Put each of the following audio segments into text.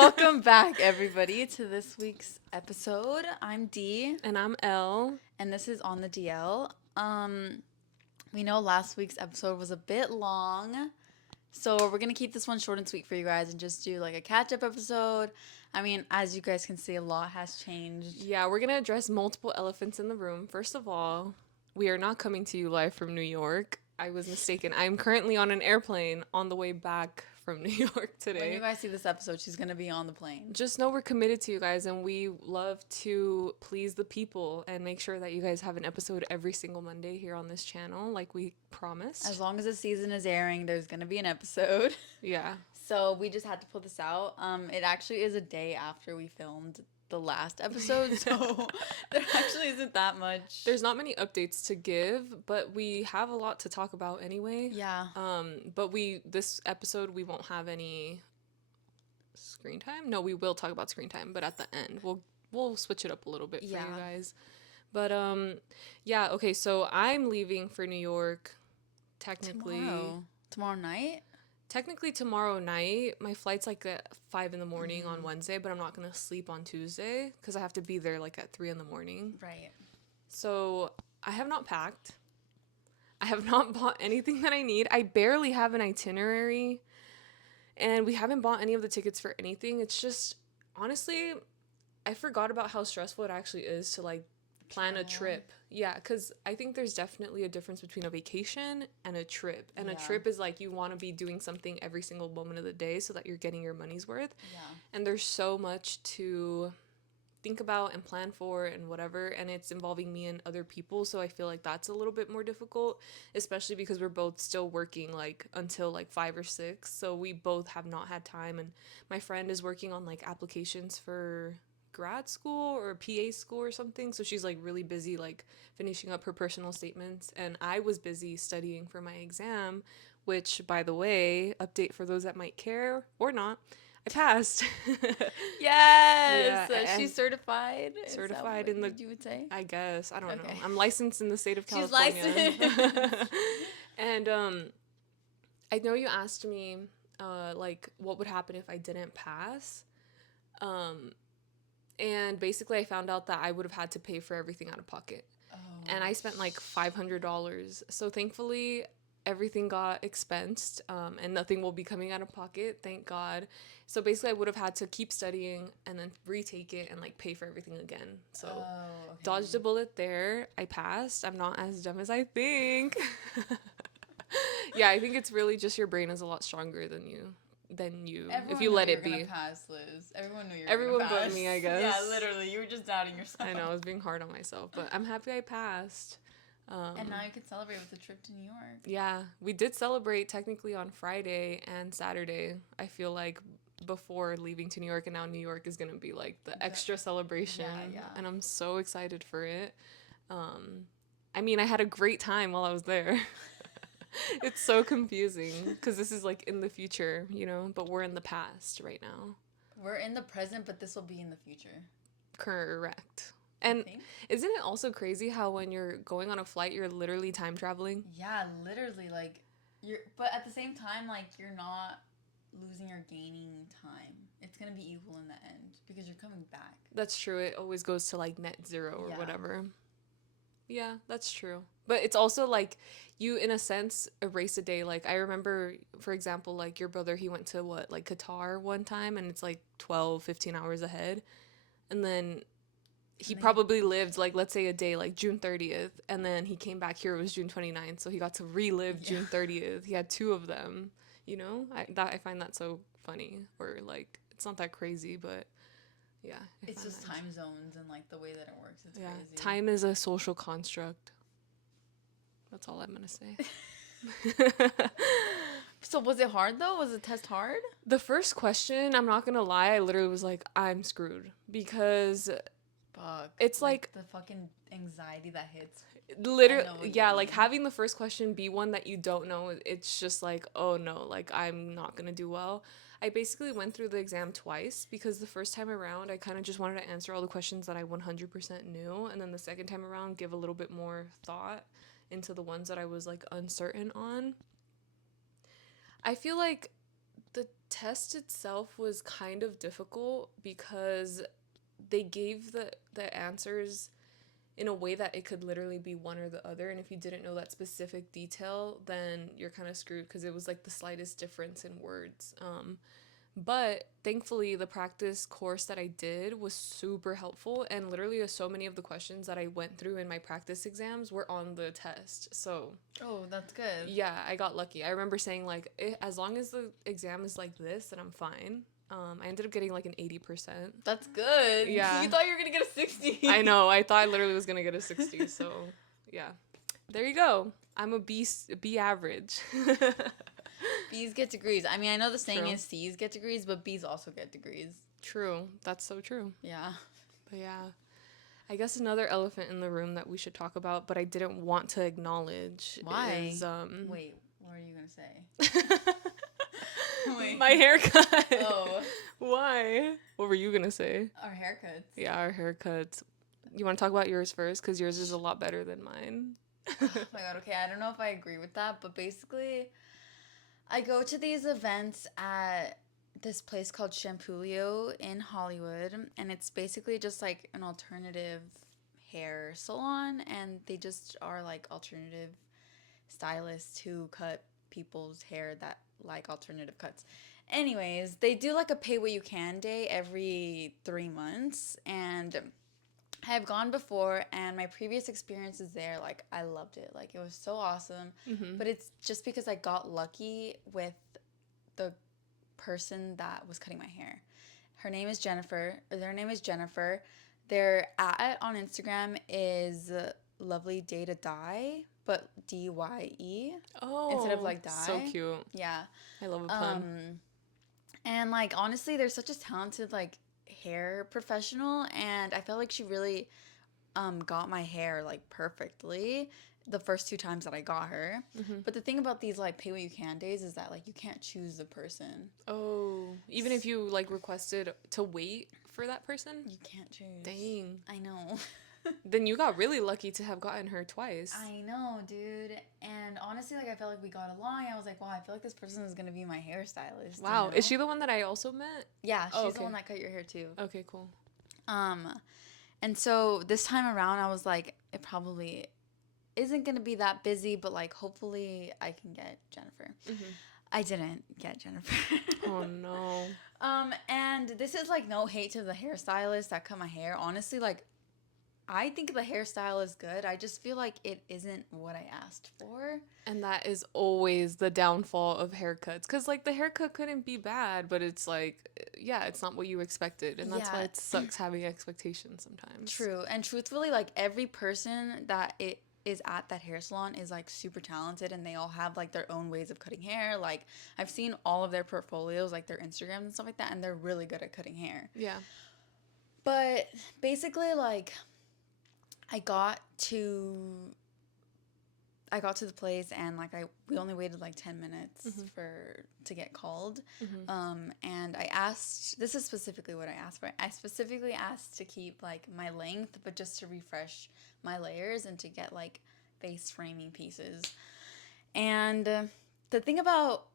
Welcome back, everybody, to this week's episode. I'm D, And I'm L. and this is on the DL. We know last week's episode was a bit long, so we're gonna keep this one short and sweet for you guys and just do like a catch-up episode. I mean, as you guys can see, a lot has changed. Yeah, we're going to address multiple elephants in the room. First of all, we are not coming to you live from New York. I was mistaken. I'm currently on an airplane on the way back from New York When you today. guys see this episode, she's gonna be on the plane. Just know we're committed to you guys and we love to please the people and make sure that you guys have an episode every single Monday here on this channel like we promised. As long as the season is airing, there's gonna be an episode. Yeah. So we just had to pull this out. It actually is a day after we filmed the last episode, so there actually isn't that much. There's not many updates to give, but we have a lot to talk about anyway. Yeah. But this episode we won't have any screen time. No, we will talk about screen time, but at the end we'll switch it up a little bit for you guys. But yeah, okay, so I'm leaving for New York technically Tomorrow night? technically tomorrow night. My flight's like at 5 in the morning on Wednesday, but I'm not gonna sleep on Tuesday because I have to be there like at 3 in the morning. Right. So I have not packed. I have not bought anything that I need. I barely have an itinerary, and we haven't bought any of the tickets for anything. It's just, honestly, I forgot about how stressful it actually is to like plan a trip. Yeah, because I think there's definitely a difference between a vacation and a trip. And a trip is like you want to be doing something every single moment of the day so that you're getting your money's worth. Yeah. And there's so much to think about and plan for and whatever, and it's involving me and other people, so I feel like that's a little bit more difficult, especially because we're both still working like until like 5 or 6, so we both have not had time. And my friend is working on like applications for grad school or PA school or something, so she's like really busy like finishing up her personal statements, and I was busy studying for my exam, which, by the way, update for those that might care or not, I passed. Yes. Yeah, She's certified. certified in the, you would say? I guess, I don't know. Okay. I'm licensed in the state of She's California. licensed. And I know you asked me like what would happen if I didn't pass. And basically I found out that I would have had to pay for everything out of pocket. Oh. And I spent like $500. So thankfully everything got expensed, and nothing will be coming out of pocket, thank God. So basically I would have had to keep studying and then retake it and like pay for everything again. So dodged a bullet there. I passed. I'm not as dumb as I think. Yeah, I think it's really just your brain is a lot stronger than you Everyone if you knew let you it were be. gonna pass, Liz. Everyone knew you were Everyone gonna pass. but me, I guess. Yeah, literally. You were just doubting yourself. I know, I was being hard on myself, but I'm happy I passed. And now you can celebrate with a trip to New York. Yeah, we did celebrate technically on Friday and Saturday. I feel like before leaving to New York, and now New York is gonna be like the extra celebration, yeah. and I'm so excited for it. I mean, I had a great time while I was there. It's so confusing because this is like in the future, you know, but we're in the past right now. We're in the present, but this will be in the future. Correct. And isn't it also crazy how when you're going on a flight, you're literally time traveling? Yeah, literally, like, but at the same time, like, you're not losing or gaining time. It's gonna be equal in the end because you're coming back. That's true. It always goes to like net zero or Yeah. whatever. Yeah, that's true. But it's also like you, in a sense, erase a day. Like I remember, for example, like your brother, he went to what, like Qatar one time, and it's like 12, 15 hours ahead. And then he probably lived like, let's say a day, like June 30th. And then he came back here, it was June 29th. So he got to relive June 30th. He had 2 of them, you know? I find that so funny. Or like, it's not that crazy, but yeah. It's just time zones and like the way that it works. It's crazy. Crazy. Time is a social construct. That's all I'm gonna say. So was it hard though? Was the test hard? The first question, I'm not gonna lie, I literally was like, I'm screwed, because it's like the fucking anxiety that hits. Literally, yeah, like having the first question be one that you don't know, it's just like, oh no, like I'm not gonna do well. I basically went through the exam twice because the first time around I kind of just wanted to answer all the questions that I 100% knew, and then the second time around give a little bit more thought into the ones that I was like uncertain on. I feel like The test itself was kind of difficult because they gave the answers in a way that it could literally be one or the other, and if you didn't know that specific detail, then you're kind of screwed because it was like the slightest difference in words. But thankfully, the practice course that I did was super helpful, and literally so many of the questions that I went through in my practice exams were on the test. So Oh, that's good. yeah, I got lucky. I remember saying like, as long as the exam is like this, then I'm fine. I ended up getting like an 80%. That's good. Yeah. You thought you were gonna get a 60. I know. I thought I literally was gonna get a 60. So yeah, there you go. I'm a B average. B's get degrees. I mean, I know the saying True. is C's get degrees, but B's also get degrees. True. That's so true. Yeah. But yeah, I guess another elephant in the room that we should talk about, but I didn't want to acknowledge Why? is Wait, what are you gonna say? Wait. my haircut. Oh, Why? What were you gonna say? our haircuts. Yeah, our haircuts. You want to talk about yours first? Because yours is a lot better than mine. Oh my god, okay, I don't know if I agree with that, but basically, I go to these events at this place called Shampooio in Hollywood, and it's basically just like an alternative hair salon, and they just are like alternative stylists who cut people's hair that like alternative cuts. Anyways, they do like a pay what you can day every 3 months, and I've gone before, and my previous experiences there, like, I loved it. Like, it was so awesome. Mm-hmm. But it's just because I got lucky with the person that was cutting my hair. Her name is Jennifer, or their name is Jennifer. Their at on Instagram is lovely day to dye, but DYE Oh, instead of like dye. so cute. Yeah. I love a pun. And like honestly, they're such a talented like hair professional, and I felt like she really got my hair like perfectly the first 2 times that I got her. Mm-hmm. But the thing about these like pay what you can days is that like you can't choose the person. Oh, even if you like requested to wait for that person? You can't choose. Dang. I know. Then you got really lucky to have gotten her twice. I know, dude. And honestly, like I felt like we got along. I was like, wow, I feel like this person is gonna be my hairstylist. Wow. You know? Is she the one that I also met? Yeah, she's Oh, the okay. one that cut your hair too. Okay, cool. And so this time around, I was like, it probably isn't gonna be that busy, but like hopefully I can get Jennifer. Mm-hmm. I didn't get Jennifer. Oh no. And this is like no hate to the hairstylist that cut my hair. Honestly, like I think the hairstyle is good. I just feel like it isn't what I asked for. And that is always the downfall of haircuts. Because, like, the haircut couldn't be bad, but it's like, yeah, it's not what you expected. And that's why Yeah. it sucks having expectations sometimes. True. And truthfully, like every person that it is at that hair salon is like super talented, and they all have like their own ways of cutting hair. Like I've seen all of their portfolios, like their Instagrams and stuff like that, and they're really good at cutting hair. Yeah. But basically, like I got to the place, and like we only waited like 10 minutes to get called. And I asked, this is specifically what I asked for. I specifically asked to keep like my length, but just to refresh my layers and to get like face framing pieces. And the thing about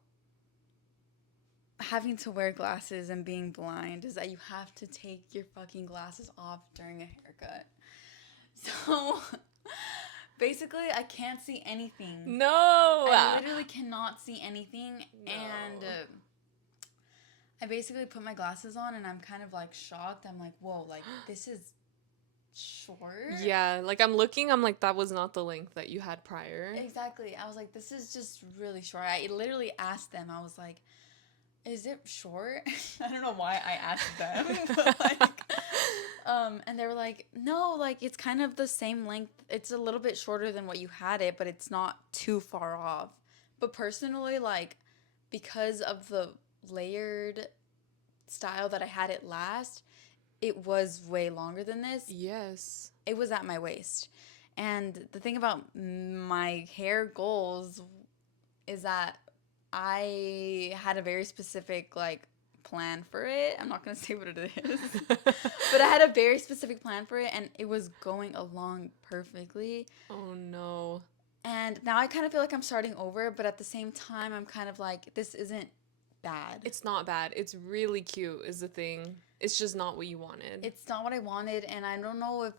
having to wear glasses and being blind is that you have to take your fucking glasses off during a haircut. So basically, I can't see anything. No! I literally cannot see anything. No. And I basically put my glasses on, and I'm kind of like shocked. I'm like, whoa, like this is short. Yeah, like I'm looking, I'm like, that was not the length that you had prior. Exactly. I was like, this is just really short. I literally asked them, I was like, is it short? I don't know why I asked them, but like, and they were like, no, like it's kind of the same length. It's a little bit shorter than what you had it, but it's not too far off. But personally, like, because of the layered style that I had it last, it was way longer than this. Yes. It was at my waist. And the thing about my hair goals is that I had a very specific like plan for it. I'm not gonna say what it is, but I had a very specific plan for it, and it was going along perfectly. Oh no. And now I kind of feel like I'm starting over, but at the same time, I'm kind of like, this isn't bad. It's not bad. It's really cute is the thing. It's just not what you wanted. It's not what I wanted, and I don't know if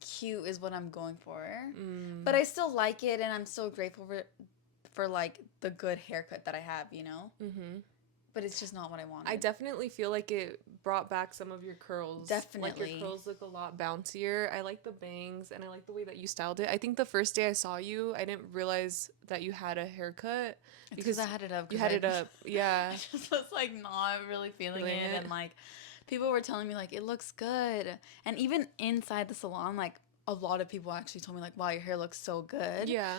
cute is what I'm going for. Mm. But I still like it, and I'm so grateful for like the good haircut that I have, you know? Mm-hmm. But it's just not what I wanted. I definitely feel like it brought back some of your curls. Definitely. Like your curls look a lot bouncier. I like the bangs and I like the way that you styled it. I think the first day I saw you, I didn't realize that you had a haircut Because I had it up. you had it up. Yeah. I just was like not really feeling it, and like people were telling me like it looks good, and even inside the salon, like a lot of people actually told me like, wow, your hair looks so good. Yeah.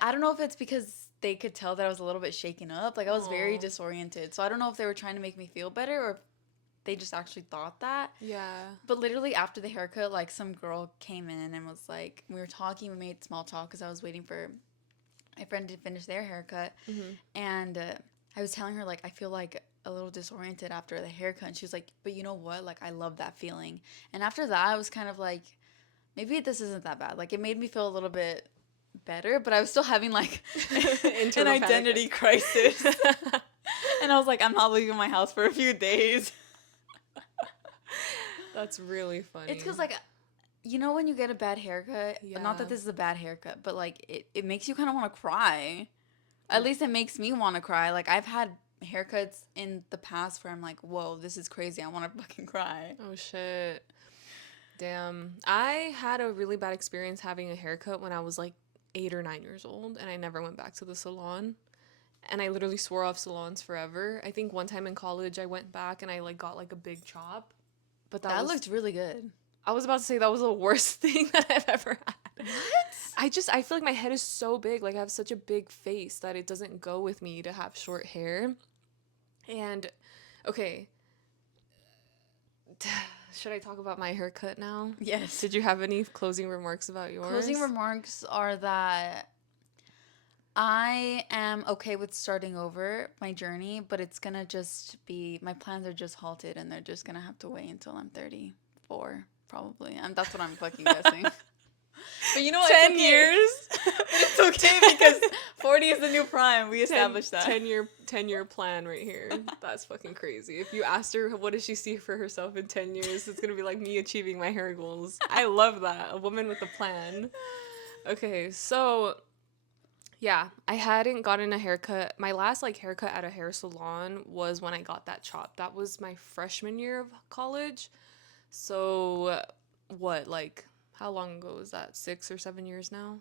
I don't know if it's because they could tell that I was a little bit shaken up. Like I was very Aw. disoriented. So I don't know if they were trying to make me feel better or if they just actually thought that. Yeah. But literally after the haircut, like some girl came in and was like, we were talking, we made small talk because I was waiting for my friend to finish their haircut. Mm-hmm. And I was telling her like, I feel like a little disoriented after the haircut. And she was like, but you know what? Like I love that feeling. And after that, I was kind of like, maybe this isn't that bad. Like it made me feel a little bit better, but I was still having like an identity crisis. And I was like, I'm not leaving my house for a few days. That's really funny. It's because like, you know, when you get a bad haircut, not that Yeah. this is a bad haircut, but like it makes you kind of want to cry. At least it makes me want to cry. Like I've had haircuts in the past where I'm like, whoa, this is crazy. I want to fucking cry. Oh shit. Damn. I had a really bad experience having a haircut when I was like 8 or 9 years old, and I never went back to the salon. And I literally swore off salons forever. I think one time in college I went back and I like got like a big chop. But That looked really good. I was about to say that was the worst thing that I've ever had. What? I feel like my head is so big. Like I have such a big face that it doesn't go with me to have short hair. And okay, should I talk about my haircut now? Yes. Did you have any closing remarks about yours? Closing remarks are that I am okay with starting over my journey, but it's gonna just be my plans are just halted, and they're just gonna have to wait until I'm 34, probably. And that's what I'm fucking guessing. But you know what? 10 It's okay. years. But it's okay because 40 is the new prime. We established that. 10-year plan right here. That's fucking crazy. If you asked her what does she see for herself in 10 years, it's gonna be like me achieving my hair goals. I love that. A woman with a plan. Okay, so yeah, I hadn't gotten a haircut. My last like haircut at a hair salon was when I got that chop. That was my freshman year of college. So what, like how long ago was that? 6 or 7 years now?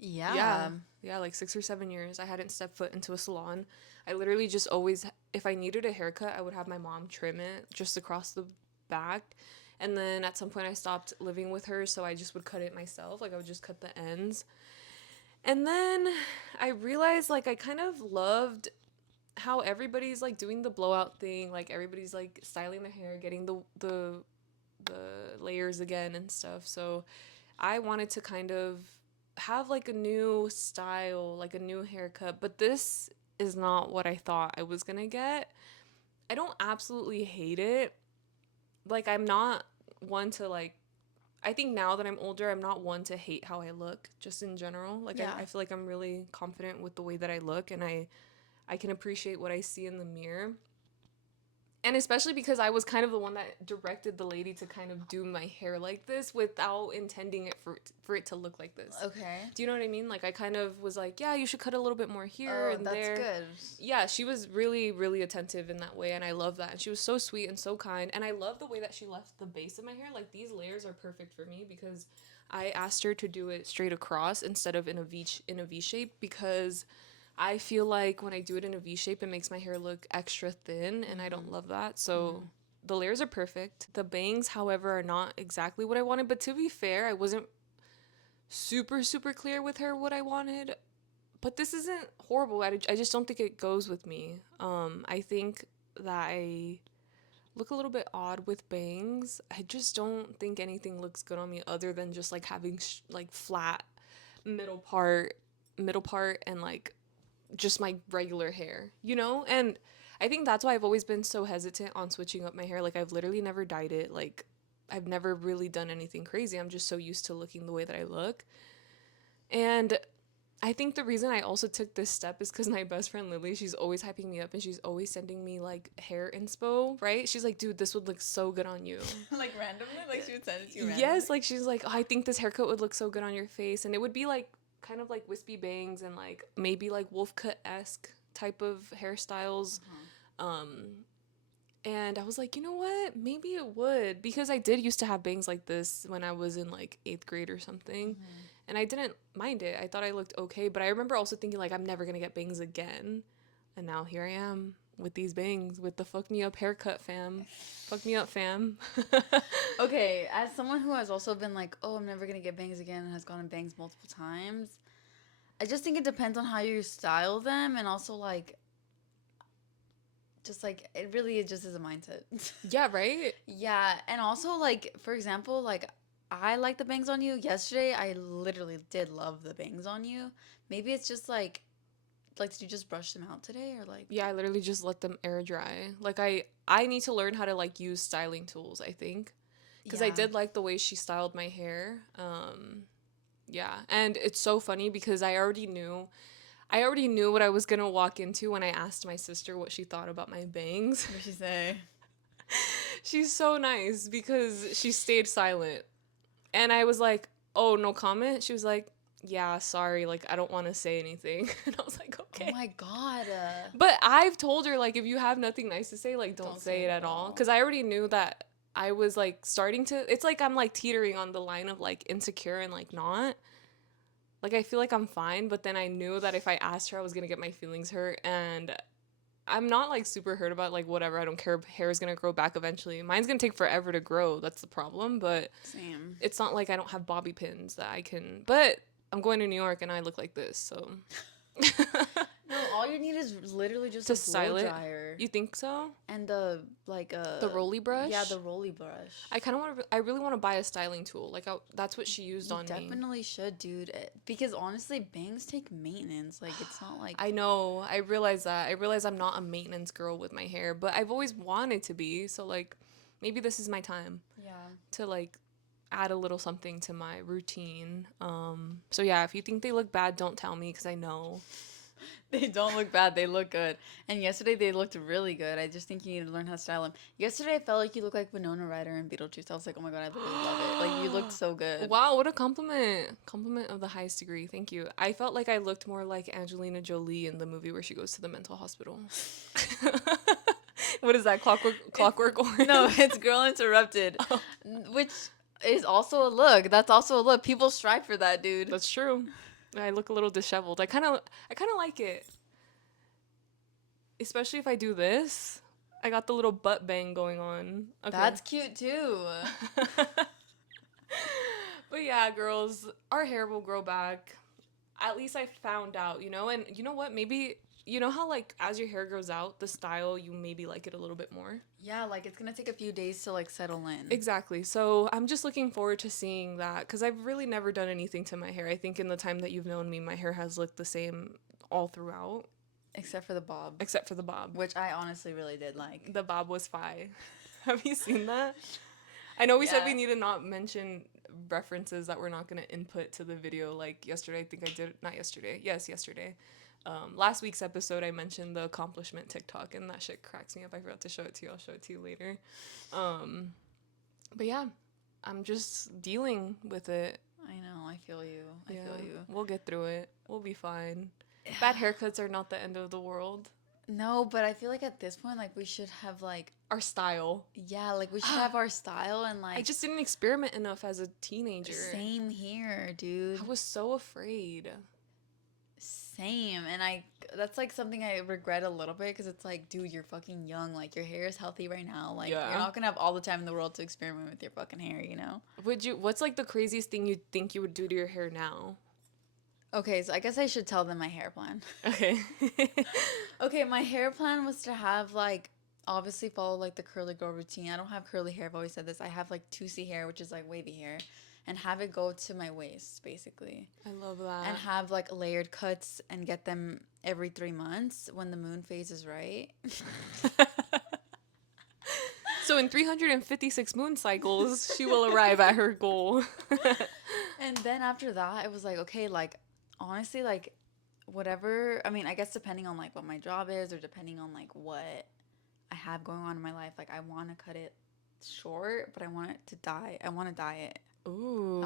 Yeah. Yeah, like 6 or 7 years. I hadn't stepped foot into a salon. I literally just always, if I needed a haircut, I would have my mom trim it just across the back. And then at some point I stopped living with her, so I just would cut it myself. Like I would just cut the ends. And then I realized like I kind of loved how everybody's like doing the blowout thing. Like everybody's like styling their hair, getting the layers again and stuff. So I wanted to kind of have like a new style, like a new haircut, but this is not what I thought I was gonna get. I don't absolutely hate it. Like I'm not one to like, I think now that I'm older, I'm not one to hate how I look just in general. Like Yeah. I feel like I'm really confident with the way that I look, and I can appreciate what I see in the mirror. And especially because I was kind of the one that directed the lady to kind of do my hair like this without intending it for it to look like this. Okay. Do you know what I mean? Like I kind of was like, yeah, you should cut a little bit more here and that's there. good. Yeah, she was really, really attentive in that way, and I love that. And she was so sweet and so kind. And I love the way that she left the base of my hair. Like these layers are perfect for me because I asked her to do it straight across instead of in a V shape, because I feel like when I do it in a V shape, it makes my hair look extra thin, and I don't love that. So the layers are perfect. The bangs, however, are not exactly what I wanted. But to be fair, I wasn't super, super clear with her what I wanted. But this isn't horrible. I just don't think it goes with me. I think that I look a little bit odd with bangs. I just don't think anything looks good on me other than just like having like flat middle part, and like just my regular hair, you know? And I think that's why I've always been so hesitant on switching up my hair. Like I've literally never dyed it. Like I've never really done anything crazy. I'm just so used to looking the way that I look. And I think the reason I also took this step is because my best friend Lily, she's always hyping me up and she's always sending me like hair inspo, right? She's like, dude, this would look so good on you. Like randomly? Like she would send it to you randomly? Yes, like she's like, oh, I think this haircut would look so good on your face. And it would be like kind of like wispy bangs and like maybe like wolf cut-esque type of hairstyles. And I was like, you know what? Maybe it would. Because I did used to have bangs like this when I was in like 8th grade or something. And I didn't mind it. I thought I looked okay. But I remember also thinking, like, I'm never going to get bangs again. And now here I am with these bangs, with the fuck me up haircut, fam. Fuck me up, fam. Okay, as someone who has also been like, oh, I'm never gonna get bangs again, and has gotten bangs multiple times, I just think it depends on how you style them, and also like, just like it just is a mindset. Yeah, right? Yeah, and also like for example, like I like the bangs on you. Yesterday, I literally did love the bangs on you. Maybe it's just like did you just brush them out today or like? Yeah, I literally just let them air dry. Like, I need to learn how to, like, use styling tools, I think. Because I Yeah. did like the way she styled my hair. Yeah. And it's so funny because I already knew what I was gonna walk into when I asked my sister what she thought about my bangs. What did she say? She's so nice because she stayed silent. And I was like, oh, no comment? She was like, yeah, sorry, like, I don't want to say anything. And I was like, Oh okay. my god. But I've told her, like, if you have nothing nice to say, like, don't say it at all. Because I already knew that I was, like, starting to, it's like I'm, like, teetering on the line of, like, insecure and, like, not. Like, I feel like I'm fine, but then I knew that if I asked her, I was going to get my feelings hurt. And I'm not, like, super hurt about, like, whatever. I don't care if hair is going to grow back eventually. Mine's going to take forever to grow. That's the problem. But Same. it's not like I don't have bobby pins that I can. But I'm going to New York and I look like this, so. No, all you need is literally just To a style blow it? dryer You think so? and the like The rolly brush? Yeah, the rolly brush. I kind of want to. I really want to buy a styling tool. Like that's what she used You on me. definitely should, dude. Because honestly, bangs take maintenance. Like it's not like I know. I realize that. I realize I'm not a maintenance girl with my hair, but I've always wanted to be. So like, maybe this is my time yeah. to like add a little something to my routine. So yeah, if you think they look bad, don't tell me because I know. They don't look bad. They look good. And yesterday they looked really good. I just think you need to learn how to style them. Yesterday I felt like you looked like Winona Ryder in Beetlejuice. I was like, oh my god, I literally love it. Like you looked so good. Wow, what a compliment. Compliment of the highest degree. Thank you. I felt like I looked more like Angelina Jolie in the movie where she goes to the mental hospital. What is that? Clockwork Orange? No, it's Girl Interrupted, which is also a look. That's also a look. People strive for that, dude. That's true. I look a little disheveled. I kind of like it. Especially if I do this. I got the little butt bang going on. Okay. That's cute too. But yeah, girls, our hair will grow back. At least I found out, you know? And you know what? Maybe, you know how, like, as your hair grows out, the style, you maybe like it a little bit more? Yeah, like it's gonna take a few days to like settle in. Exactly. So I'm just looking forward to seeing that because I've really never done anything to my hair. I think in the time that you've known me, my hair has looked the same all throughout. Except for the bob. Except for the bob. Which I honestly really did like. The bob was fi. Have you seen that? I know we said we Yeah. need to not mention references that we're not going to input to the video. Like yesterday, I think I did. Not yesterday. Yes, yesterday. Last week's episode, I mentioned the accomplishment TikTok, and that shit cracks me up. I forgot to show it to you. I'll show it to you later. But yeah, I'm just dealing with it. I know. I feel you. I feel you. We'll get through it. We'll be fine. Bad haircuts are not the end of the world. No, but I feel like at this point, like we should have like Our style. yeah, like we should have our style and like I just didn't experiment enough as a teenager. same here, dude. I was so afraid. Same, and that's like something I regret a little bit because it's like, dude, you're fucking young. Like your hair is healthy right now. Like Yeah. you're not gonna have all the time in the world to experiment with your fucking hair, you know? What's like the craziest thing you think you would do to your hair now? Okay, so I guess I should tell them my hair plan. Okay. Okay, my hair plan was to have like obviously follow like the curly girl routine. I don't have curly hair. I've always said this. I have like 2C hair, which is like wavy hair, and have it go to my waist basically, I love that. and have like layered cuts and get them every 3 months when the moon phase is right. So in 356 moon cycles, she will arrive at her goal. And then after that, it was like, okay, like honestly, like, whatever, I mean, I guess depending on like what my job is or depending on like what I have going on in my life, like I want to cut it short, but I want it to dye. I want to dye it. I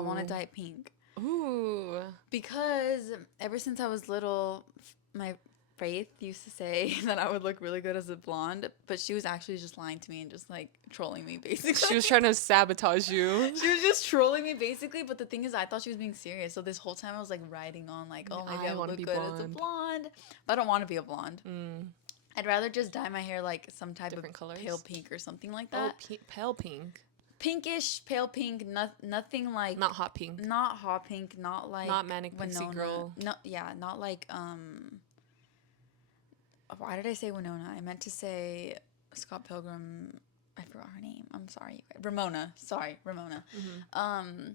want to Ooh. dye it pink Ooh. because ever since I was little, my Faith used to say that I would look really good as a blonde, but she was actually just lying to me and just like trolling me basically. She was trying to sabotage you. She was just trolling me basically, but the thing is, I thought she was being serious. So this whole time I was like riding on like, oh, maybe I I would want to look be good as a blonde. blonde. But I don't want to be a blonde. Mm. I'd rather just dye my hair like some type Different of colors. pale pink or something like Oh, that. pale pink. Pinkish, pale pink, nothing like Not hot pink. not hot pink, not like Not manic pixie Winona. girl. No, yeah, not like why did I say Winona? I meant to say Scott Pilgrim. I forgot her name. I'm sorry. Ramona. Sorry, Ramona. Mm-hmm.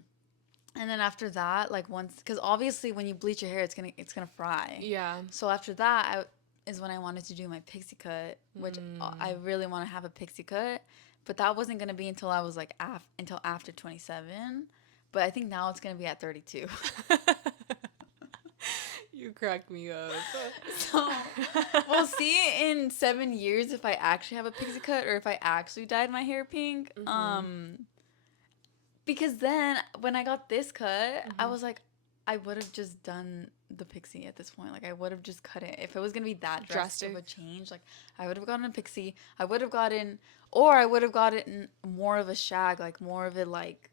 And then after that, like once, because obviously when you bleach your hair, it's gonna fry. Yeah. So after that, is when I wanted to do my pixie cut, which I really want to have a pixie cut, but that wasn't gonna be until I was like until after 27. But I think now it's gonna be at 32. You crack me up. So we'll see in 7 years if I actually have a pixie cut or if I actually dyed my hair pink. Because then when I got this cut, I was like, I would have just done the pixie at this point. Like I would have just cut it. If it was gonna be that drastic of a change, like I would have gotten a pixie. I would have gotten, or I would have gotten more of a shag, like more of it, like.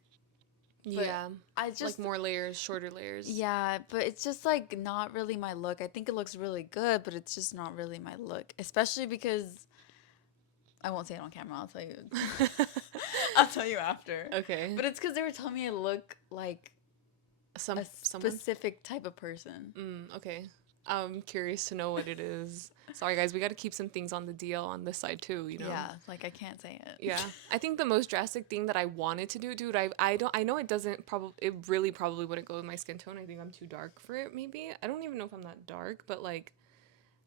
Yeah. I just like more layers, shorter layers. Yeah, but it's just like not really my look. I think it looks really good, but it's just not really my look. Especially because I won't say it on camera. I'll tell you. I'll tell you after. Okay. But it's because they were telling me I look like Someone? specific type of person. Okay. I'm curious to know what it is. Sorry, guys. We got to keep some things on the DL on this side too. You know. Yeah, like I can't say it. Yeah. I think the most drastic thing that I wanted to do, dude. I know it doesn't probably. It really probably wouldn't go with my skin tone. I think I'm too dark for it. Maybe I don't even know if I'm that dark, but like,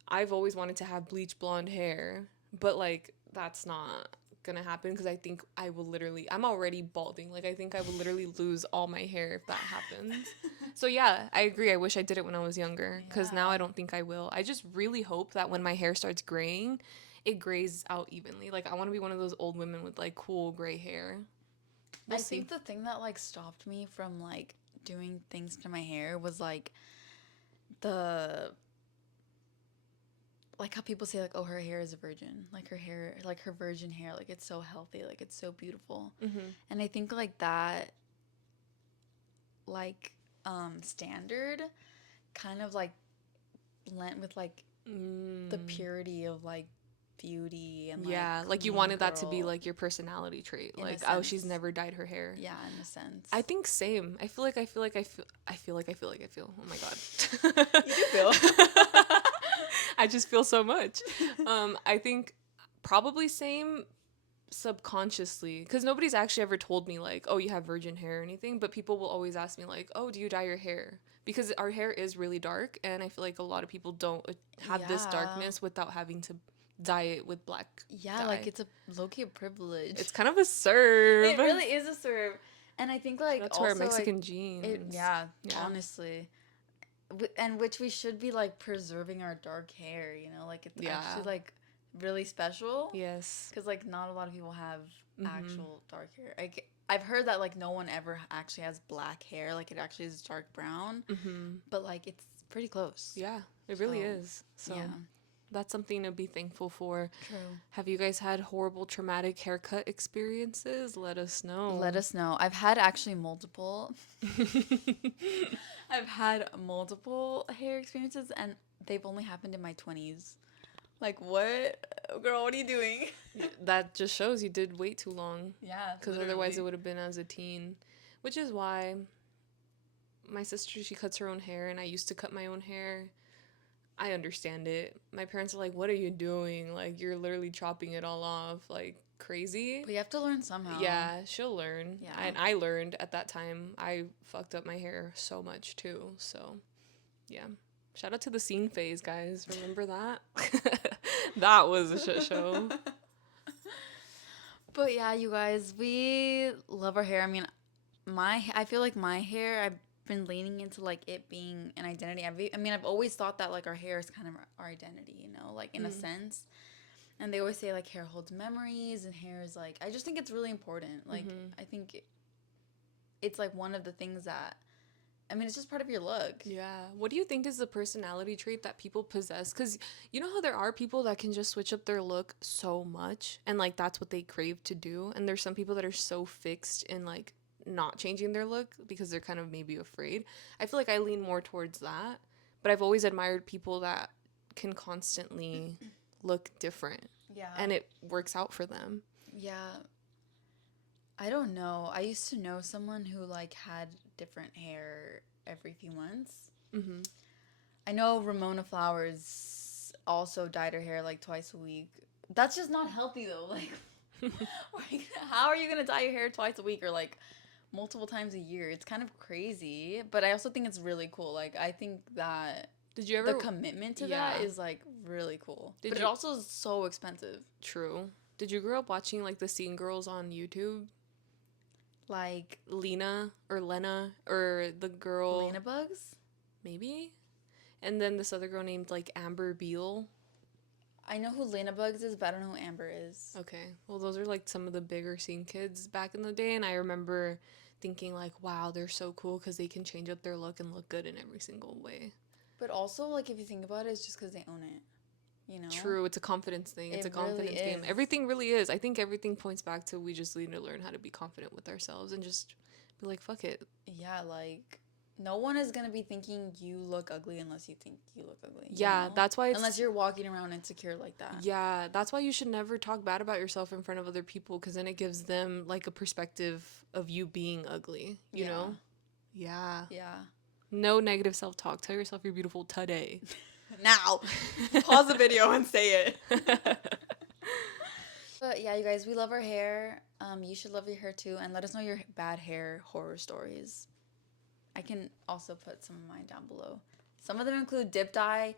I've always wanted to have bleach blonde hair, but like that's not gonna happen because I think I will literally. I'm already balding. Like I think I will literally lose all my hair if that happens. So yeah, I agree. I wish I did it when I was younger because now I don't think I will. I just really hope that when my hair starts graying, it grays out evenly. Like I want to be one of those old women with like cool gray hair. I think the thing that like stopped me from like doing things to my hair was like the like how people say like, oh, her hair is a virgin, like her hair, like her virgin hair, like it's so healthy, like it's so beautiful. And I think like that like standard kind of like blend with like the purity of like beauty and yeah, like you wanted that to be like your personality trait. Like, oh, she's never dyed her hair. Yeah, in a sense. I think same. I feel like I feel. Oh my god. You do feel. I just feel so much. I think probably same subconsciously because nobody's actually ever told me like, oh, you have virgin hair or anything, but people will always ask me like, oh, do you dye your hair? Because our hair is really dark and I feel like a lot of people don't have this darkness without having to dye it with black dye. Like it's a low-key privilege. It's kind of a serve. It really is a serve. And I think like that's also our Mexican like, genes. Honestly. And which we should be like preserving our dark hair, you know, like it's actually like really special. Yes. Because like not a lot of people have actual dark hair. I've heard that like no one ever actually has black hair, like it actually is dark brown, but like it's pretty close. Yeah, it really is. So that's something to be thankful for. True. Have you guys had horrible traumatic haircut experiences? Let us know. Let us know. I've had actually multiple. I've had multiple hair experiences and they've only happened in my 20s. Like, what? Girl, what are you doing? That just shows you did wait too long. Yeah. Because otherwise it would have been as a teen. Which is why my sister, she cuts her own hair and I used to cut my own hair. I understand it. My parents are like, what are you doing? Like, you're literally chopping it all off. Like, crazy. But you have to learn somehow. Yeah, she'll learn. Yeah. And I learned at that time. I fucked up my hair so much too. So, yeah. Shout out to the scene phase, guys. Remember that? That was a shit show. But yeah, you guys, we love our hair. I mean, I feel like my hair, been leaning into like it being an identity. I mean, I've always thought that like our hair is kind of our identity, you know, like in a sense. And they always say like hair holds memories and hair is like, I just think it's really important. Like, I think it's like one of the things that, I mean, it's just part of your look. Yeah. What do you think is the personality trait that people possess? Because you know how there are people that can just switch up their look so much and like that's what they crave to do. And there's some people that are so fixed in like not changing their look because they're kind of maybe afraid. I feel like I lean more towards that. But I've always admired people that can constantly look different Yeah. and it works out for them. Yeah. I don't know. I used to know someone who like had different hair every few months. I know Ramona Flowers also dyed her hair like twice a week. That's just not healthy though. Like how are you gonna dye your hair twice a week or like multiple times a year? It's kind of crazy, but I also think it's really cool. Like I think that Did you the ever? commitment to Yeah. that is like really cool. Did But it you? also is so expensive. True. Did you grow up watching like the Scene Girls on YouTube? Like Lena or Lena or the girl Lena Bugs? maybe, and then this other girl named like Amber Beale. I know who Lena Bugs is, but I don't know who Amber is. Okay, well those are like some of the bigger scene kids back in the day, and I remember thinking like, wow, they're so cool because they can change up their look and look good in every single way. But also, like, if you think about it, it's just because they own it. You know? True, it's a confidence thing. It's It a confidence really game. is. Everything really is. I think everything points back to we just need to learn how to be confident with ourselves and just be like, fuck it. Yeah, like, no one is going to be thinking you look ugly unless you think you look ugly. Yeah, that's why it's... Unless you're walking around insecure like that. Yeah, that's why you should never talk bad about yourself in front of other people because then it gives them, like, a perspective of you being ugly, you know? Yeah. Yeah. No negative self-talk. Tell yourself you're beautiful today. Now, pause the video and say it. But yeah, you guys, we love our hair. You should love your hair too, and let us know your bad hair horror stories. I can also put some of mine down below. Some of them include dip dye,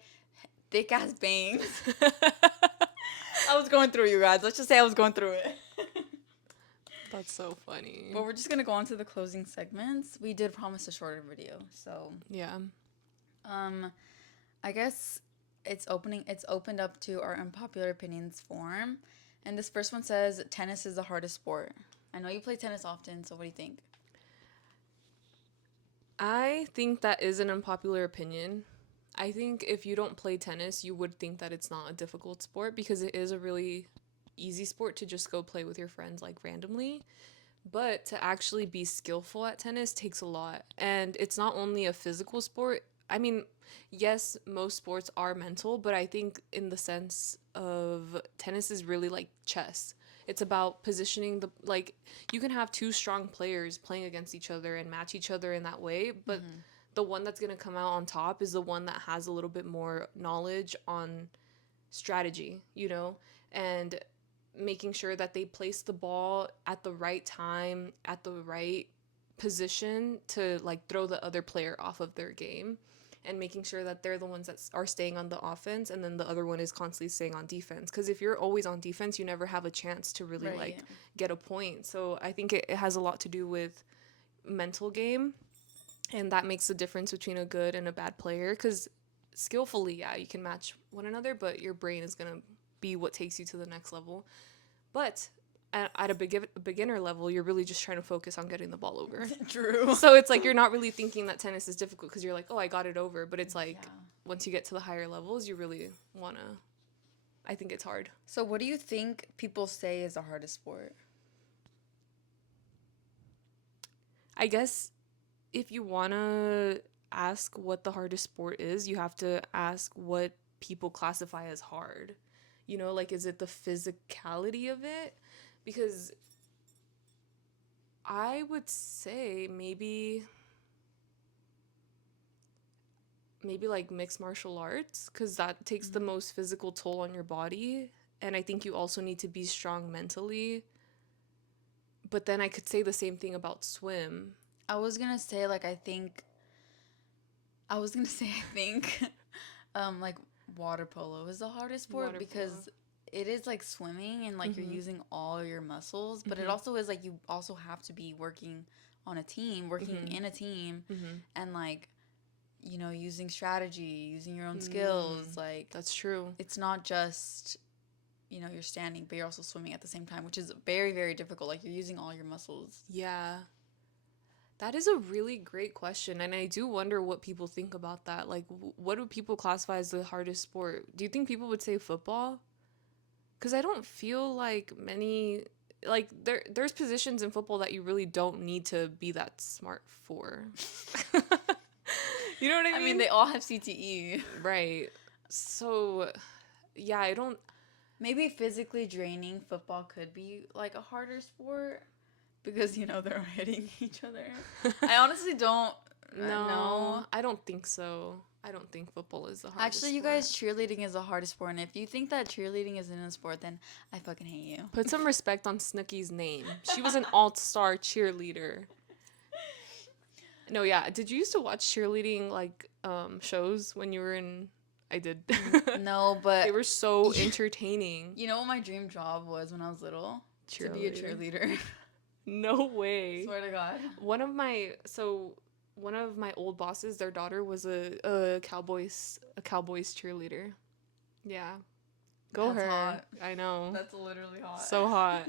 thick ass bangs. I was going through, you guys. Let's just say I was going through it. That's so funny. But we're just gonna go on to the closing segments. We did promise a shorter video, so yeah. I guess it's opened up to our unpopular opinions form. And this first one says tennis is the hardest sport. I know you play tennis often, so what do you think? I think that is an unpopular opinion. I think if you don't play tennis, you would think that it's not a difficult sport because it is a really easy sport to just go play with your friends like randomly. But to actually be skillful at tennis takes a lot. And it's not only a physical sport. I mean, yes, most sports are mental, but I think in the sense of tennis is really like chess. It's about positioning the, like, you can have two strong players playing against each other and match each other in that way, but the one that's going to come out on top is the one that has a little bit more knowledge on strategy, you know, and making sure that they place the ball at the right time, at the right position to like throw the other player off of their game, and making sure that they're the ones that are staying on the offense and then the other one is constantly staying on defense, because if you're always on defense you never have a chance to really like get a point. So I think it has a lot to do with mental game, and that makes the difference between a good and a bad player, because skillfully, yeah, you can match one another, but your brain is going to be what takes you to the next level. But at a beginner level, you're really just trying to focus on getting the ball over. True. So it's like you're not really thinking that tennis is difficult because you're like, oh, I got it over. But it's like once you get to the higher levels, you really want to. I think it's hard. So what do you think people say is the hardest sport? I guess if you want to ask what the hardest sport is, you have to ask what people classify as hard. You know, like, is it the physicality of it? Because I would say maybe like mixed martial arts, because that takes the most physical toll on your body. And I think you also need to be strong mentally. But then I could say the same thing about swim. I was gonna say like I think like water polo is the hardest sport because it is like swimming and like you're using all your muscles, but it also is like you also have to be working on a team, working Mm-hmm. in a team, Mm-hmm. and like, you know, using strategy, using your own skills. Like, That's true. it's not just, you know, you're standing, but you're also swimming at the same time, which is very, very difficult. Like, you're using all your muscles. Yeah. That is a really great question, and I do wonder what people think about that. Like, what do people classify as the hardest sport? Do you think people would say football? Because I don't feel like many, like there's positions in football that you really don't need to be that smart for. You know what I I mean? mean, they all have CTE. Right. So, yeah, I don't. Maybe physically draining football could be like a harder sport because, you know, they're hitting each other. I honestly don't No, know. I don't think so. I don't think football is the hardest Actually, you sport. guys, cheerleading is the hardest sport, and if you think that cheerleading isn't a sport, then I fucking hate you. Put some respect on Snooki's name. She was an all-star cheerleader. No, yeah. Did you used to watch cheerleading like shows when you were in I did. No, They but were so entertaining. you know what my dream job was when I was little? To be a Cheerleader. cheerleader. No way. Swear to God. One of my old bosses, their daughter was a Cowboys cheerleader. Yeah. Go That's her. hot. I know. That's literally hot. So hot.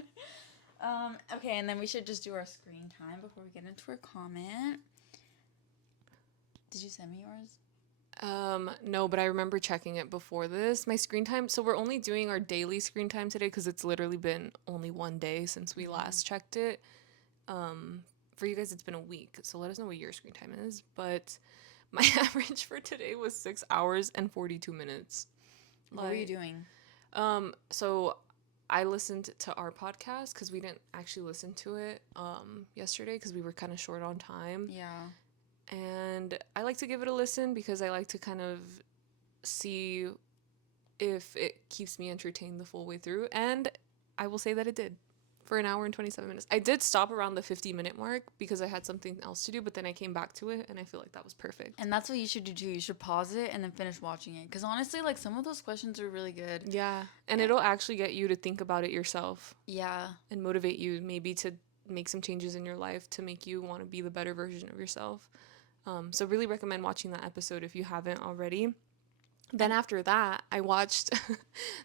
Okay, and then we should just do our screen time before we get into our comment. Did you send me yours? No, but I remember checking it before this. My screen time, so we're only doing our daily screen time today because it's literally been only one day since we last checked it. For you guys, it's been a week, so let us know what your screen time is. But my average for today was 6 hours and 42 minutes. What were you doing? So I listened to our podcast because we didn't actually listen to it yesterday because we were kind of short on time. Yeah. And I like to give it a listen because I like to kind of see if it keeps me entertained the full way through. And I will say that it did for an hour and 27 minutes. I did stop around the 50-minute mark because I had something else to do, but then I came back to it and I feel like that was perfect. And that's what you should do too. You should pause it and then finish watching it. Because honestly, like some of those questions are really good. Yeah. And it'll actually get you to think about it yourself. Yeah. And motivate you maybe to make some changes in your life to make you want to be the better version of yourself. So really recommend watching that episode if you haven't already. Then after that, I watched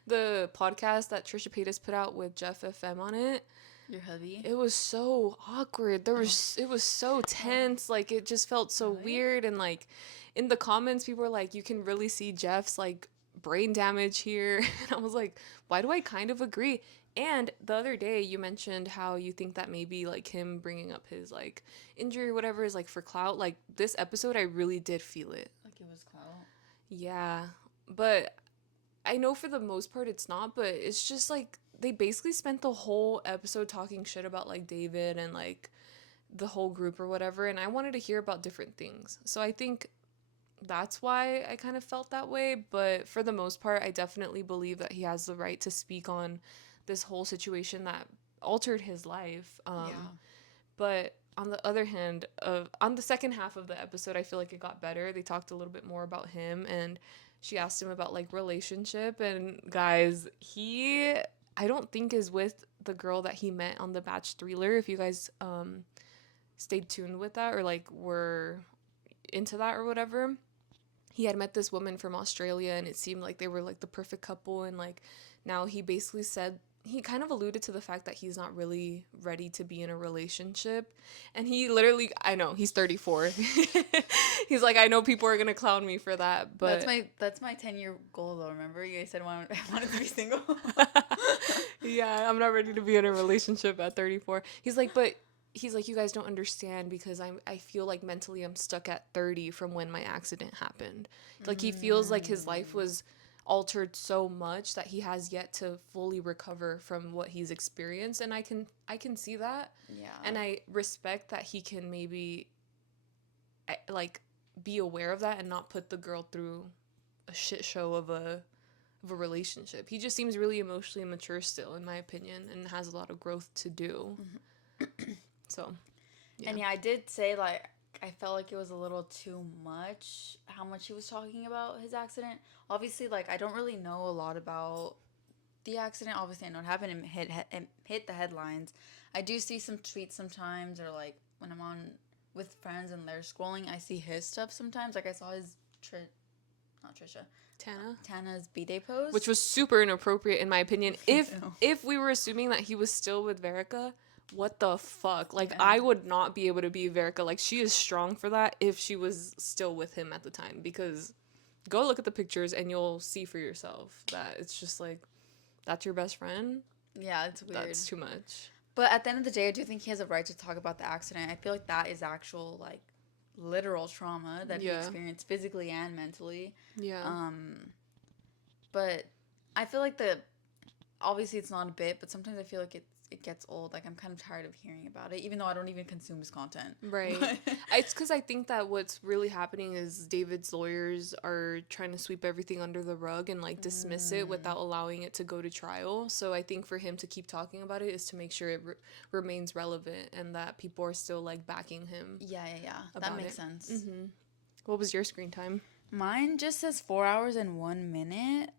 the podcast that Trisha Paytas put out with Jeff FM on it. Your hubby? It was so awkward. It was so tense. Like it just felt so weird. And like in the comments, people were like, you can really see Jeff's like brain damage here. And I was like, why do I kind of agree? And the other day you mentioned how you think that maybe like him bringing up his like injury or whatever is like for clout. Like this episode, I really did feel it. Like it was clout. Yeah, but I know for the most part it's not, but it's just like they basically spent the whole episode talking shit about like David and like the whole group or whatever, and I wanted to hear about different things. So I think that's why I kind of felt that way, but for the most part, I definitely believe that he has the right to speak on this whole situation that altered his life. Yeah. But on the other hand, on the second half of the episode, I feel like it got better. They talked a little bit more about him, and she asked him about like relationship. And guys, I don't think is with the girl that he met on the Batch Thriller. If you guys stayed tuned with that or like were into that or whatever, he had met this woman from Australia, and it seemed like they were like the perfect couple. And like now he basically said he kind of alluded to the fact that he's not really ready to be in a relationship. And he literally, I know, he's 34. He's like, I know people are going to clown me for that, but That's my 10-year goal though, remember? You guys said I wanted to be single. yeah, I'm not ready to be in a relationship at 34. He's like, you guys don't understand because I feel like mentally I'm stuck at 30 from when my accident happened. Like he feels like his life was altered so much that he has yet to fully recover from what he's experienced, and I can see that. Yeah. And I respect that he can maybe like be aware of that and not put the girl through a shit show of a relationship. He just seems really emotionally immature still, in my opinion, and has a lot of growth to do. So And yeah, I did say like I felt like it was a little too much how much he was talking about his accident. Obviously, like I don't really know a lot about the accident. Obviously, I know it happened and hit the headlines. I do see some tweets sometimes or like when I'm on with friends and they're scrolling, I see his stuff sometimes. Like I saw his not Trisha, Tana's B-Day post, which was super inappropriate in my opinion. If Ew. if we were assuming that he was still with Verica, what the fuck? Like, Yeah. I would not be able to be Verica. Like, she is strong for that if she was still with him at the time, because go look at the pictures and you'll see for yourself that it's just like, that's your best friend? Yeah, it's weird. That's too much. But at the end of the day, I do think he has a right to talk about the accident. I feel like that is actual, like, literal trauma that he Yeah. experienced physically and mentally. Yeah. But I feel like obviously it's not a bit, but sometimes I feel like it gets old. Like, I'm kind of tired of hearing about it, even though I don't even consume his content. Right. It's because I think that what's really happening is David's lawyers are trying to sweep everything under the rug and like dismiss it without allowing it to go to trial. So I think for him to keep talking about it is to make sure it remains relevant and that people are still like backing him. Yeah. That makes sense. Mm-hmm. What was your screen time? Mine just says 4 hours and 1 minute.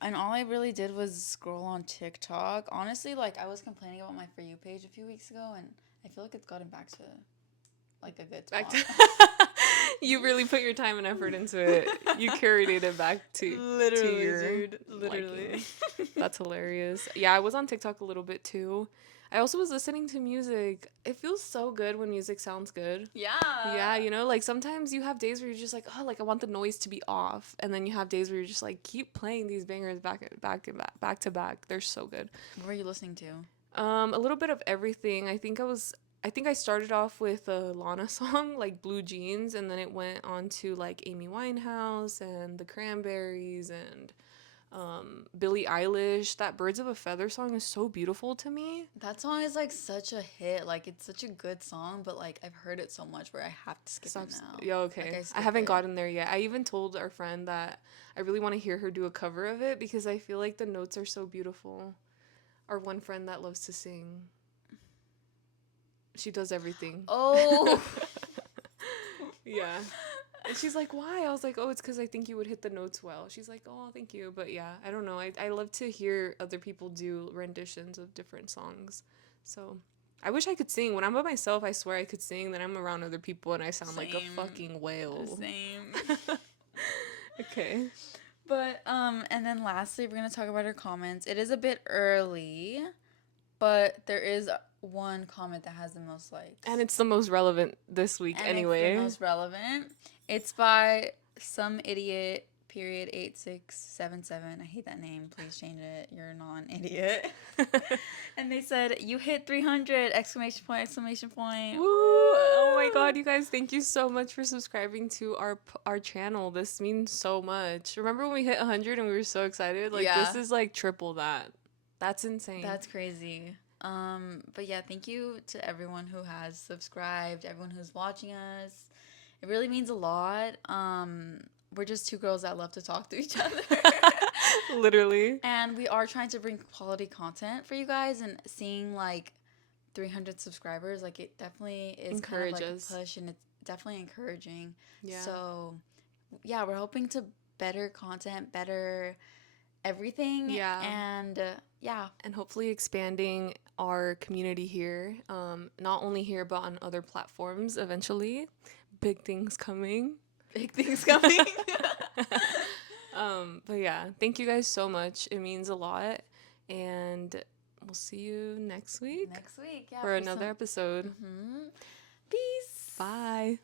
And all I really did was scroll on TikTok. Honestly, like, I was complaining about my For You page a few weeks ago, and I feel like it's gotten back to, like, a good spot. You really put your time and effort into it. You curated it back to your dude. Literally. liking. That's hilarious. Yeah, I was on TikTok a little bit, too. I also was listening to music. It feels so good when music sounds good. Yeah. Yeah, you know, like sometimes you have days where you're just like, oh, like I want the noise to be off, and then you have days where you're just like, keep playing these bangers back to back. They're so good. What were you listening to? A little bit of everything. I think I started off with a Lana song, like Blue Jeans, and then it went on to like Amy Winehouse and the Cranberries and Billie Eilish. That Birds of a Feather song is so beautiful to me. That song is, like, such a hit. Like, it's such a good song, but, like, I've heard it so much where I have to skip it now. Yeah, okay. Like, I haven't gotten there yet. I even told our friend that I really want to hear her do a cover of it because I feel like the notes are so beautiful. Our one friend that loves to sing. She does everything. Oh. Yeah. And she's like, why? I was like, oh, it's because I think you would hit the notes well. She's like, oh, thank you. But yeah, I don't know. I love to hear other people do renditions of different songs. So I wish I could sing. When I'm by myself, I swear I could sing. Then I'm around other people and I sound like a fucking whale. Same. Okay. But, and then lastly, we're going to talk about our comments. It is a bit early, but there is one comment that has the most likes. And it's the most relevant this week anyway. It's the most relevant. It's by some idiot, period 8677. I hate that name. Please change it. You're not an idiot. And they said, you hit 300, exclamation point, exclamation point. Woo! Oh my god, you guys, thank you so much for subscribing to our channel. This means so much. Remember when we hit 100 and we were so excited? Like, Yeah. This is like triple that. That's insane. That's crazy. But yeah, thank you to everyone who has subscribed, everyone who's watching us. It really means a lot. We're just two girls that love to talk to each other. Literally. And we are trying to bring quality content for you guys, and seeing like 300 subscribers, like, it definitely is kind of like a push, and it's definitely encouraging. Yeah. So yeah, we're hoping to better content, better everything. Yeah. And yeah. And hopefully expanding our community here. Not only here, but on other platforms eventually. Big things coming. Big things coming. But yeah, thank you guys so much. It means a lot. And we'll see you next week. Next week, yeah. For another episode. Peace. Bye.